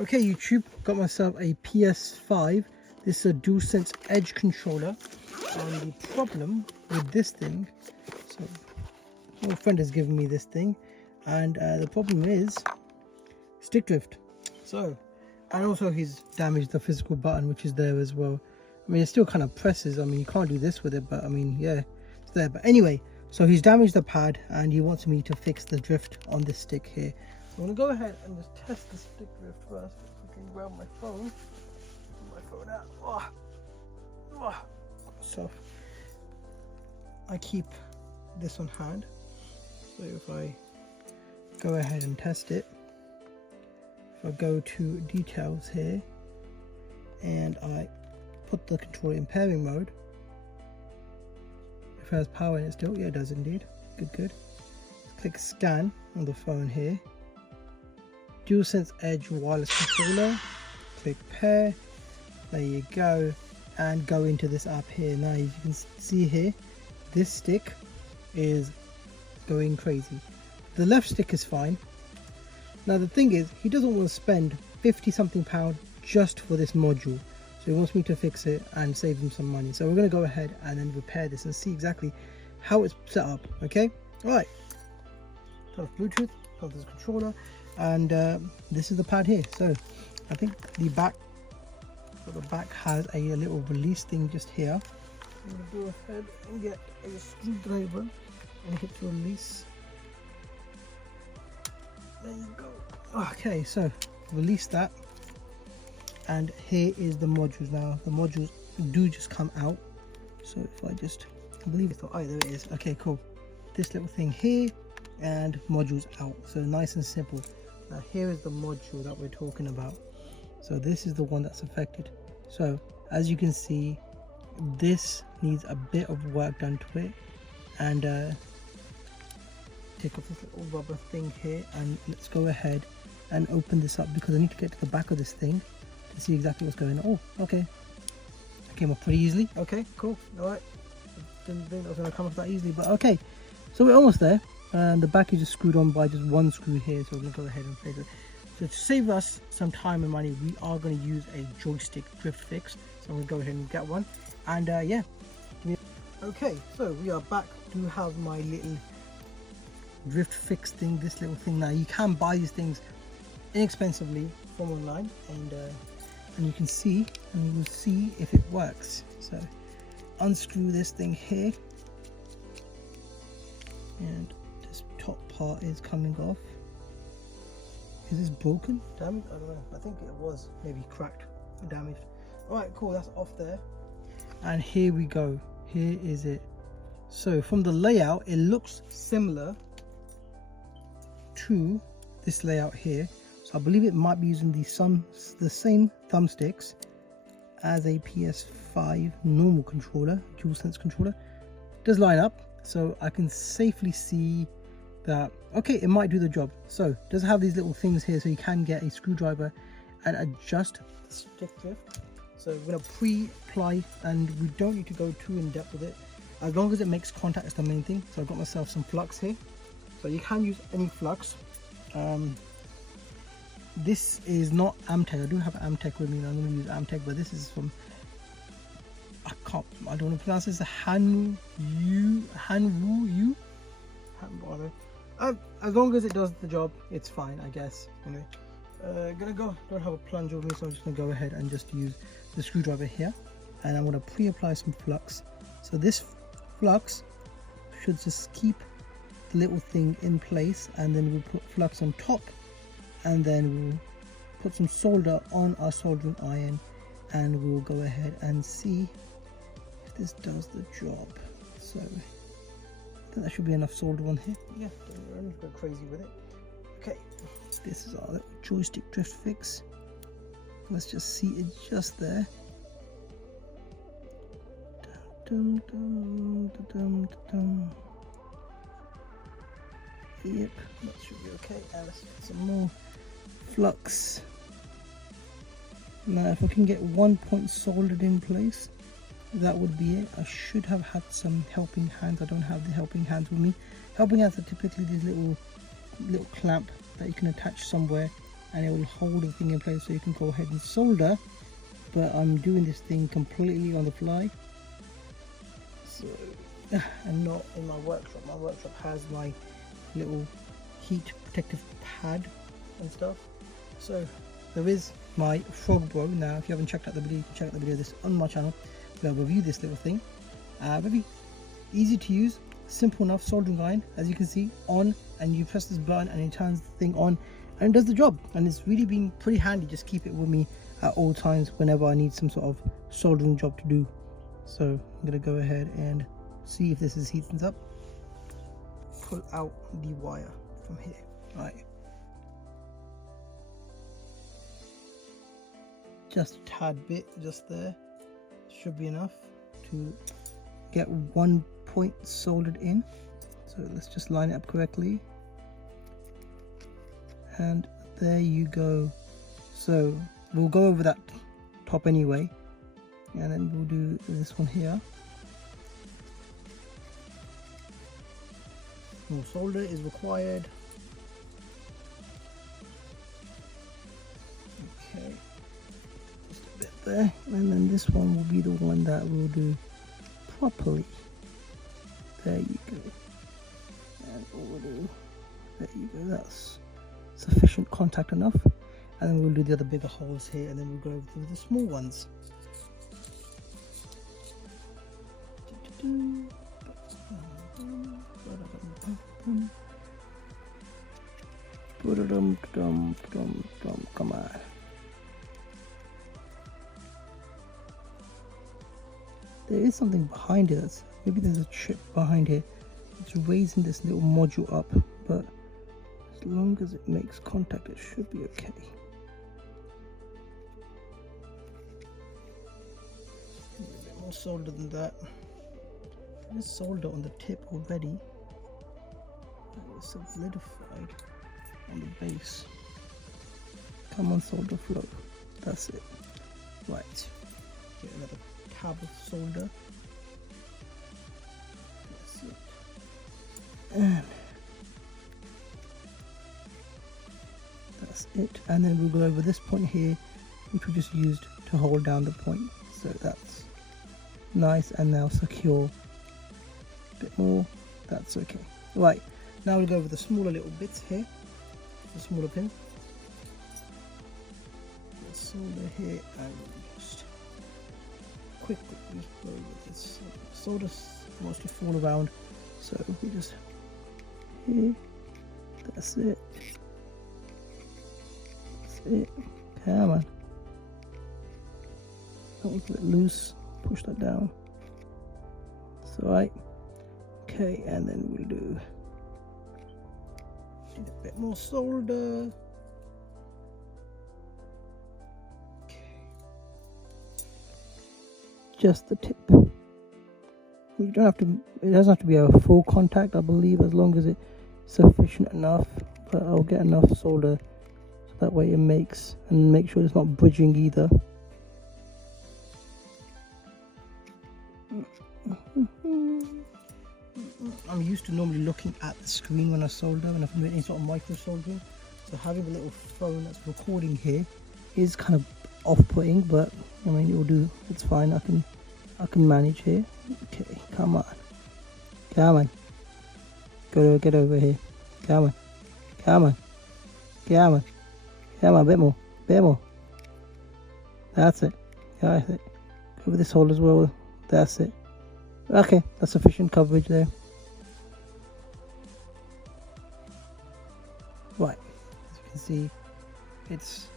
Okay, YouTube, got myself a PS5. This is a DualSense Edge controller. And the problem with this thing, so my friend has given me this thing, and the problem is stick drift. So, and also he's damaged the physical button, which is there as well. I mean, it still kind of presses. I mean, you can't do this with it, but I mean, yeah, it's there. But anyway, so he's damaged the pad and he wants me to fix the drift on this stick here. So I'm gonna go ahead and just test the stick drift first. If I can grab my phone. Out. Oh. Oh. So I keep this on hand. So if I go ahead and test it, if I go to details here and I put the controller in pairing mode, if it has power in it still, yeah, it does indeed. Good. Click scan on the phone here. DualSense Edge wireless controller. Click pair. There you go, and go into this app here. Now you can see here, this stick is going crazy. The left stick is fine. Now the thing is, he doesn't want to spend 50 something pound just for this module. So he wants me to fix it and save him some money. So we're going to go ahead and then repair this and see exactly how it's set up. Okay, all right. Turn off Bluetooth, turn off this controller, and this is the pad here. So I think the back has a little release thing just here. I'm going to go ahead and get a screwdriver and hit release. There you go. Okay, so release that, and here is the modules. Now the modules do just come out, so if I just, I believe it's, oh, there it is. Okay, cool. This little thing here and modules out, so nice and simple. Now here is the module that we're talking about. So this is the one that's affected. So as you can see, this needs a bit of work done to it, and take off this little rubber thing here, and let's go ahead and open this up because I need to get to the back of this thing to see exactly what's going on. Oh, okay, that came off pretty easily. Okay, cool. All right, didn't think that was going to come off that easily, but okay, so we're almost there, and the back is just screwed on by just one screw here, so we're going to go ahead and fix it. So to save us some time and money, we are going to use a joystick drift fix. So I'm going to go ahead and get one. And yeah. Okay, so we are back. Do have my little drift fix thing, this little thing. Now you can buy these things inexpensively from online, and you can see, and you will see if it works. So unscrew this thing here, and this top part is coming off. Is this broken? Damaged? I don't know. I think it was maybe cracked or damaged. Alright, cool, that's off there. And here we go. Here is it. So from the layout, it looks similar to this layout here. So I believe it might be using the same thumbsticks as a PS5 normal controller, DualSense controller. It does line up, so I can safely see that, okay, it might do the job. So it does have these little things here, so you can get a screwdriver and adjust the stick drift. So we're going to pre-apply, and we don't need to go too in depth with it. As long as it makes contact is the main thing. So I've got myself some flux here, so you can use any flux. This is not Amtech. I do have Amtech with me, and I'm going to use Amtech, but this is from, I don't want to pronounce this, Hanwoo. As long as it does the job, it's fine, I guess. Anyway, don't have a plunger with me, so I'm just gonna go ahead and just use the screwdriver here, and I'm gonna pre-apply some flux. So this flux should just keep the little thing in place, and then we'll put flux on top, and then we'll put some solder on our soldering iron, and we'll go ahead and see if this does the job. So I think that should be enough solder on here. Yeah, don't need to go crazy with it. Okay, this is our little joystick drift fix. Let's just see it just there. Dum, dum, dum, dum. Yep, that should be okay. And let's get some more flux. Now if I can get one point soldered in place, that would be it. I should have had some helping hands. I don't have the helping hands with me. Helping hands are typically these little clamp that you can attach somewhere and it will hold the thing in place so you can go ahead and solder. But I'm doing this thing completely on the fly, so and not in my workshop. My workshop has my little heat protective pad and stuff. So there is my frog bro. Now if you haven't checked out the video, you can check out the video this on my channel where I review this little thing. Very easy to use, simple enough soldering iron, as you can see, on, and you press this button and it turns the thing on and it does the job. And it's really been pretty handy. Just keep it with me at all times whenever I need some sort of soldering job to do. So I'm gonna go ahead and see if this is heating up. Pull out the wire from here. Right, just a tad bit, just there should be enough to get one point soldered in. So let's just line it up correctly, and there you go. So we'll go over that top anyway, and then we'll do this one here. More solder is required. Okay, just a bit there, and then this one will be the one that we'll do properly. There you go. And we'll do, there you go, that's sufficient contact enough. And then we'll do the other bigger holes here, and then we'll go over to the small ones. Come on. There is something behind it. Maybe there's a chip behind here. It's raising this little module up, but as long as it makes contact, it should be okay. A bit more solder than that. There's solder on the tip already. It's solidified on the base. Come on, solder flow. That's it. Right. Get another tab of solder. That's it. And that's it. And then we'll go over this point here, which we just used to hold down the point. So that's nice and now secure. A bit more. That's okay. Right. Now we'll go over the smaller little bits here. The smaller pin. The solder here, and just quickly go over this. Solder wants to fall around, so we just here. That's it. That's it. Come on. That was a bit loose. Push that down. That's alright. Okay, and then we'll do a bit more solder. Okay. Just the tip. You don't have to, it doesn't have to be a full contact, I believe, as long as it's sufficient enough. But I'll get enough solder so that way it makes, and make sure it's not bridging either. I'm used to normally looking at the screen when I solder, and if I'm doing any sort of micro soldering, so having a little phone that's recording here is kind of off-putting, but I mean it will do. It's fine. I can manage here. Okay, come on, get over here. Come on, a bit more. That's it. That's it. Go over this hole as well. That's it. Okay, that's sufficient coverage there. Right, as you can see, it's,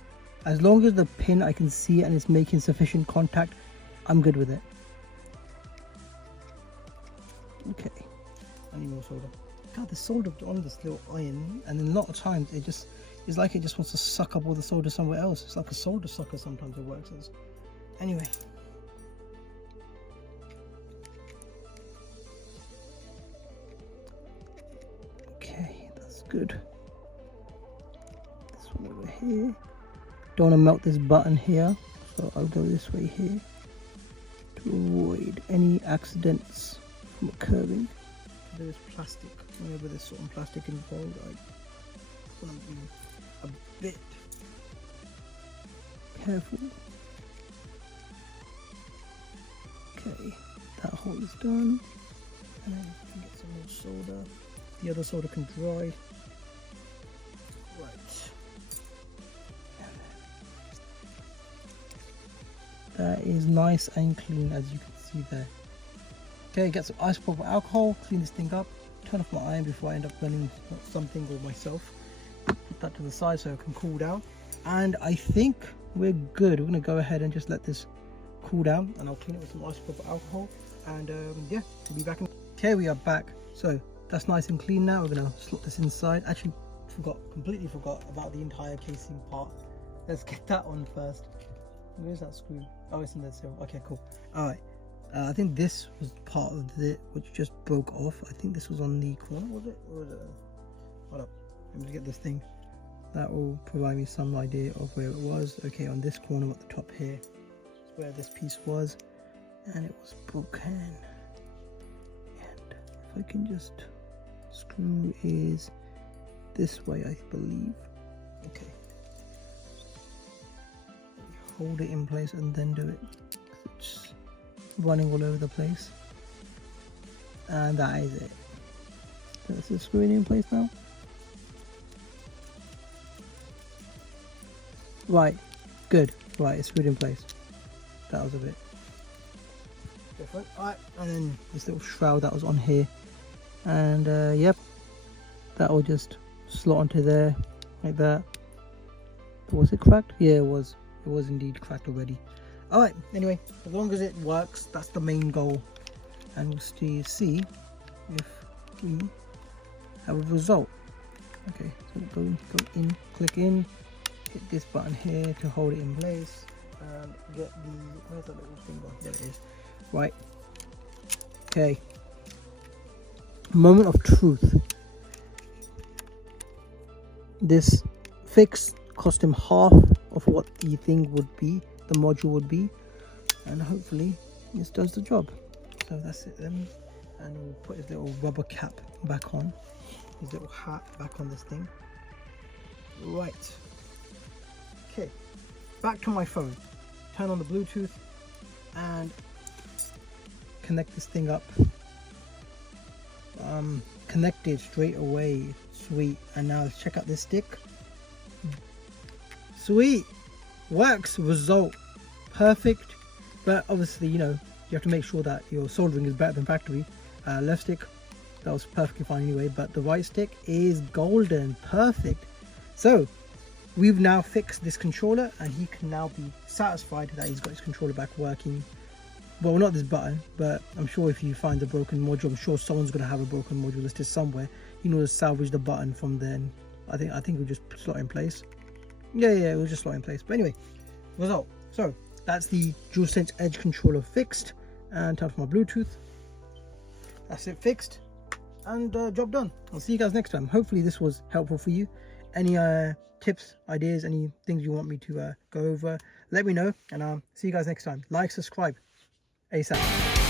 as long as the pin I can see it and it's making sufficient contact, I'm good with it. Okay, I need more solder. God, the solder on this little iron, and then a lot of times it's like it just wants to suck up all the solder somewhere else. It's like a solder sucker sometimes it works as. Anyway. Okay, that's good. This one over here. Don't want to melt this button here, so I'll go this way here to avoid any accidents from occurring. There is plastic. Whenever there's certain plastic involved, I want to be a bit careful. Okay, that hole is done. And then we can get some more solder. The other solder can dry. Right. That is nice and clean, as you can see there. Okay, get some isopropyl alcohol, clean this thing up, turn off my iron before I end up burning something or myself. Put that to the side so it can cool down. And I think we're good. We're going to go ahead and just let this cool down, and I'll clean it with some isopropyl alcohol. And yeah, we'll be back in. Okay, we are back. So that's nice and clean now. We're going to slot this inside. Actually, completely forgot about the entire casing part. Let's get that on first. Where's that screw? Oh, it's in there still. Okay, cool. All right. I think this was part of it which just broke off. I think this was on the corner, was it? Or was it? Hold up. Let me get this thing. That will provide me some idea of where it was. Okay, on this corner at the top here is where this piece was, and it was broken. And if I can just screw is this way, I believe. Okay. Hold it in place and then do it. It's running all over the place. And that is it. So this is screwing in place now. Right, good. Right, it's screwed in place. That was a bit different. Alright, and then this little shroud that was on here. And yep, that will just slot onto there like that. Was it cracked? Yeah, it was. It was indeed cracked already. Alright, anyway, as long as it works, that's the main goal. And we'll see if we have a result. Okay, so go in, click in, hit this button here to hold it in place. And get the, where's that little thing gone? There it is. Right. Okay. Moment of truth. This fix cost him half of what the thing would be, the module would be, and hopefully this does the job. So that's it then, and we'll put his little rubber cap back on, his little hat back on this thing. Right, okay, back to my phone. Turn on the Bluetooth and connect this thing up. Connected straight away. Sweet. And now let's check out this stick. Sweet, works, result, perfect. But obviously, you know, you have to make sure that your soldering is better than factory. Left stick, that was perfectly fine anyway, but the right stick is golden, perfect. So we've now fixed this controller, and he can now be satisfied that he's got his controller back working. Well, not this button, but I'm sure if you find the broken module, I'm sure someone's going to have a broken module listed somewhere. You know, to salvage the button from then. I think we'll just slot in place. Yeah, we'll just slot in place. But anyway, result. So that's the DualSense Edge controller fixed, and turn off my Bluetooth. That's it fixed, and job done. I'll see you guys next time. Hopefully this was helpful for you. Any tips, ideas, any things you want me to go over, let me know, and I'll see you guys next time. Like, subscribe, ASAP.